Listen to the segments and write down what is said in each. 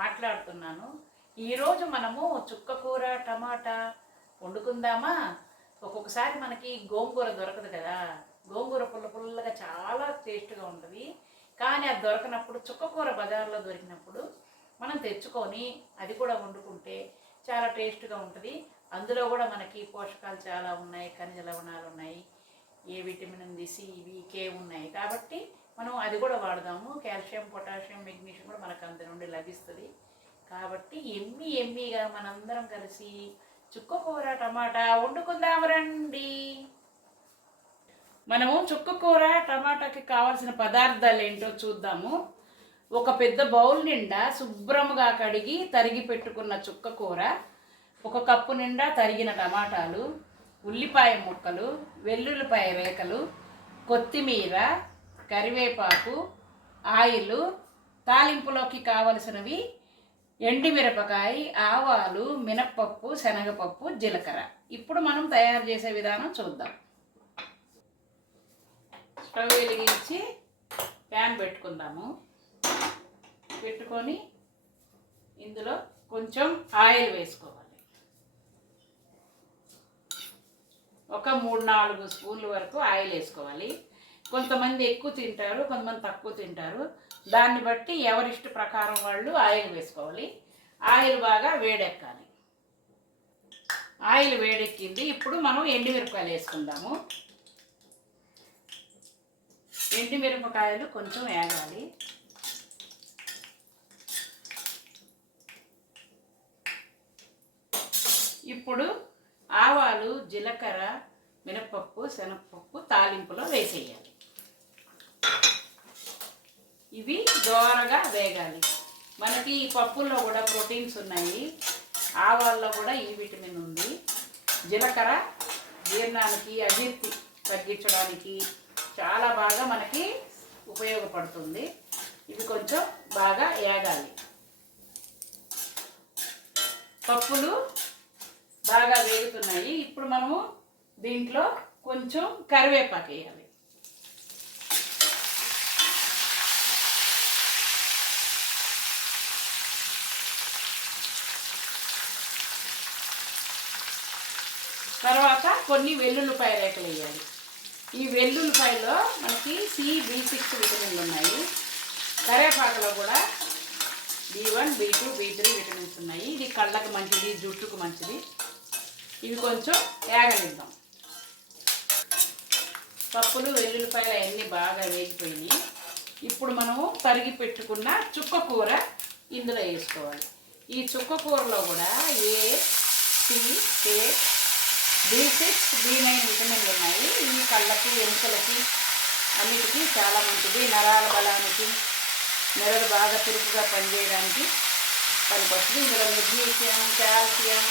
మాట్లాడుతున్నాను. ఈరోజు మనము చుక్కకూర టమాటా వండుకుందామా? ఒక్కొక్కసారి మనకి గోంగూర దొరకదు కదా. గోంగూర పుల్ల పుల్లగా చాలా టేస్ట్గా ఉంటుంది. కానీ అది దొరకనప్పుడు చుక్కకూర బజార్లో దొరికినప్పుడు మనం తెచ్చుకొని అది కూడా వండుకుంటే చాలా టేస్ట్గా ఉంటుంది. అందులో కూడా మనకి పోషకాలు చాలా ఉన్నాయి, ఖనిజ లవణాలు ఉన్నాయి, ఏ విటమిన్ ఉంది, సి, వి, కే ఉన్నాయి. కాబట్టి మనం అది కూడా వాడదాము. కాల్షియం, పొటాషియం, మెగ్నీషియం కూడా మనకు అందు నుండి లభిస్తుంది. కాబట్టి ఎమ్మీగా మనందరం కలిసి చుక్కకూర టమాటా వండుకుందాం రండి. మనము చుక్కకూర టమాటాకి కావాల్సిన పదార్థాలు ఏంటో చూద్దాము. ఒక పెద్ద బౌల్ నిండా శుభ్రముగా కడిగి తరిగి పెట్టుకున్న చుక్కకూర, ఒక కప్పు నిండా తరిగిన టమాటాలు, ఉల్లిపాయ ముక్కలు, వెల్లుల్లిపాయ రేకలు, కొత్తిమీర, కరివేపాకు, ఆయిల్, తాలింపులోకి కావలసినవి ఎండుమిరపకాయ, ఆవాలు, మినప్పప్పు, శనగపప్పు, జీలకర్ర. ఇప్పుడు మనం తయారు చేసే విధానం చూద్దాం. స్టవ్ వెలిగించి ప్యాన్ పెట్టుకుందాము. పెట్టుకొని ఇందులో కొంచెం ఆయిల్ వేసుకోవాలి. ఒక 3-4 స్పూన్ల వరకు ఆయిల్ వేసుకోవాలి. కొంతమంది ఎక్కువ తింటారు, కొంతమంది తక్కువ తింటారు. దాన్ని బట్టి ఎవరిష్ట ప్రకారం వాళ్ళు ఆయిల్ వేసుకోవాలి. ఆయిల్ బాగా వేడెక్కాలి. ఆయిల్ వేడెక్కింది. ఇప్పుడు మనం ఎండుమిరపకాయలు వేసుకుందాము. ఎండుమిరపకాయలు కొంచెం వేగాలి. ఇప్పుడు ఆవాలు, జీలకర్ర, మినపప్పు, శనగపప్పు తాలింపులో వేసేయాలి. ఇవి దోరగా వేగాలి. మనకి ఈ పప్పుల్లో కూడా ప్రోటీన్స్ ఉన్నాయి, ఆవాల్లో కూడా ఈ విటమిన్ ఉంది. జీలకర్ర జీర్ణానికి, అజీర్తి తగ్గించడానికి చాలా బాగా మనకి ఉపయోగపడుతుంది. ఇవి కొంచెం బాగా వేగాలి. పప్పులు బాగా వేగుతున్నాయి. ఇప్పుడు మనము దీంట్లో కొంచెం కరివేపాకు వేయాలి. తర్వాత కొన్ని వెల్లుల్లిపాయ రేకలు వేయాలి. ఈ వెల్లుల్లిపాయలో మనకి సి, బి6 విటమిన్లు ఉన్నాయి. కరివేపాకులో కూడా B1, B2, B3 విటమిన్స్ ఉన్నాయి. ఇది కళ్ళకు మంచిది, జుట్టుకు మంచిది. ఇవి కొంచెం వేగనిద్దాం. పప్పులు, వెల్లుల్లిపాయలు అవన్నీ బాగా వేగిపోయినాయి. ఇప్పుడు మనము తరిగి పెట్టుకున్న చుక్కకూర ఇందులో వేసుకోవాలి. ఈ చుక్కకూరలో కూడా A, C, K, B6, B9 విటమిన్లు ఉన్నాయి. ఇవి కళ్ళకి, ఎముకలకి అన్నిటికీ చాలా మంచిది. నరాల బలానికి, మెదడు బాగా చురుకుగా పనిచేయడానికి పనికొస్తుంది. ఇందులో మెగ్నీషియం, కాల్షియం,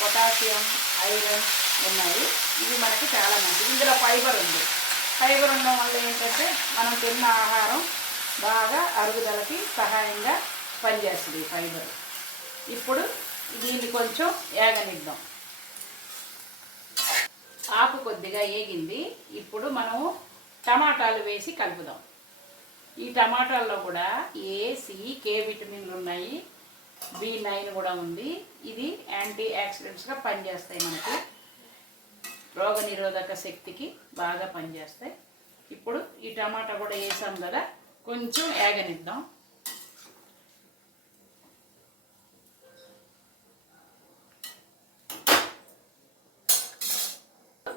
పొటాషియం, ఐరన్ ఉన్నాయి. ఇవి మనకి చాలా మంచిది. ఇందులో ఫైబర్ ఉంది. ఫైబర్ ఉండడం వల్ల ఏంటంటే మనం తిన్న ఆహారం బాగా అరుగుదలకి సహాయంగా పనిచేస్తుంది ఈ ఫైబర్. ఇప్పుడు దీన్ని కొంచెం వేగనిద్దాం. ఆకు కొద్దిగా వేగింది. ఇప్పుడు మనము టమాటాలు వేసి కలుపుదాం. ఈ టమాటాల్లో కూడా A, C, K విటమిన్లు ఉన్నాయి. B9 కూడా ఉంది. ఇది యాంటీ ఆక్సిడెంట్స్గా పనిచేస్తాయి. మనకి రోగనిరోధక శక్తికి బాగా పనిచేస్తాయి. ఇప్పుడు ఈ టమాటా కూడా వేసాం కదా, కొంచెం వేగనిద్దాం.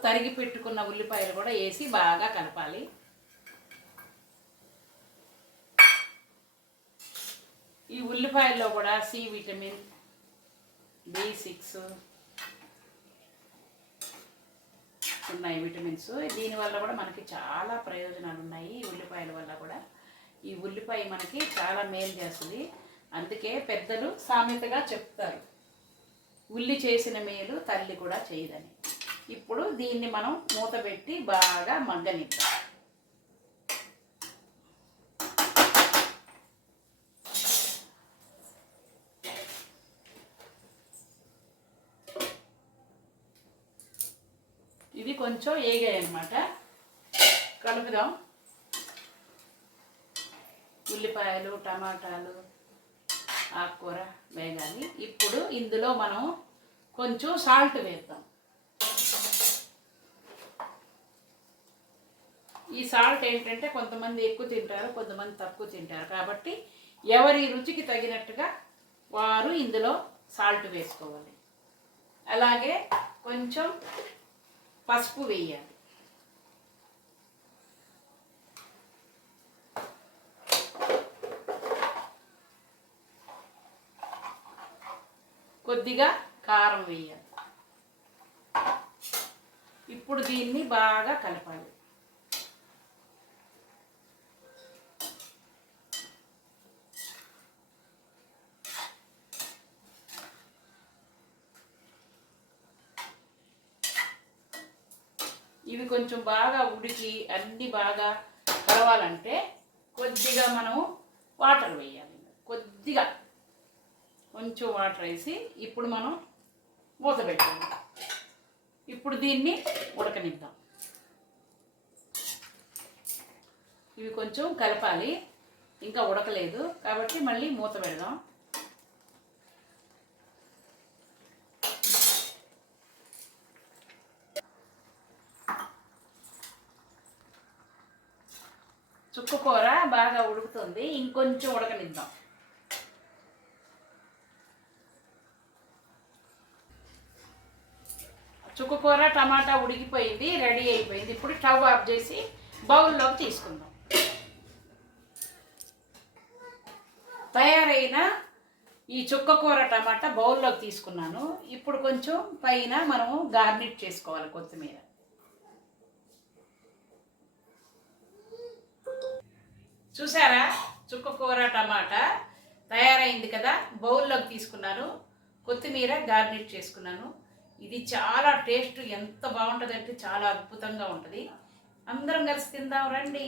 తరిగి పెట్టుకున్న ఉల్లిపాయలు కూడా వేసి బాగా కలపాలి. ఈ ఉల్లిపాయల్లో కూడా సి విటమిన్, B6 ఉన్నాయి విటమిన్స్. దీనివల్ల కూడా మనకి చాలా ప్రయోజనాలు ఉన్నాయి. ఈ ఉల్లిపాయల వల్ల కూడా ఈ ఉల్లిపాయ మనకి చాలా మేలు చేస్తుంది. అందుకే పెద్దలు సామెతగా చెప్తారు, ఉల్లి చేసిన మేలు తల్లి కూడా చేయదని. ఇప్పుడు దీన్ని మనం మూత పెట్టి బాగా మగ్గనిద్దాం. ఇది కొంచెం వేగాయి అన్నమాట. కలుపుదాం. ఉల్లిపాయలు, టమాటాలు ఆకుకూర వేగాలి. ఇప్పుడు ఇందులో మనం కొంచెం సాల్ట్ వేద్దాం. ఈ సాల్ట్ ఏంటంటే కొంతమంది ఎక్కువ తింటారు, కొంతమంది తక్కువ తింటారు. కాబట్టి ఎవరి రుచికి తగినట్టుగా వారు ఇందులో సాల్ట్ వేసుకోవాలి. అలాగే కొంచెం పసుపు వేయాలి. కొద్దిగా కారం వేయాలి. ఇప్పుడు దీన్ని బాగా కలపాలి. ఇవి కొంచెం బాగా ఉడికి అన్నీ బాగా కలవాలంటే కొద్దిగా మనం వాటర్ వేయాలి. కొద్దిగా కొంచెం వాటర్ వేసి ఇప్పుడు మనం మూత పెట్టాలి. ఇప్పుడు దీన్ని ఉడకనిద్దాం. ఇవి కొంచెం కలపాలి, ఇంకా ఉడకలేదు కాబట్టి మళ్ళీ మూత పెడదాం. చుక్కకూర బాగా ఉడుకుతుంది, ఇంకొంచెం ఉడకనిద్దాం. చుక్కకూర టమాటా ఉడికిపోయింది, రెడీ అయిపోయింది. ఇప్పుడు స్టవ్ ఆఫ్ చేసి బౌల్లోకి తీసుకుందాం. తయారైన ఈ చుక్కకూర టమాటా బౌల్లోకి తీసుకున్నాను. ఇప్పుడు కొంచెం పైన మనము గార్నిష్ చేసుకోవాలి కొత్తిమీర. చూసారా, చుక్కకూర టమాటా తయారైంది కదా. బౌల్లోకి తీసుకున్నాను, కొత్తిమీర గార్నిష్ చేసుకున్నాను. ఇది చాలా టేస్ట్ ఎంత బాగుంటుంది అంటే చాలా అద్భుతంగా ఉంటుంది. అందరం కలిసి తిందాం రండి.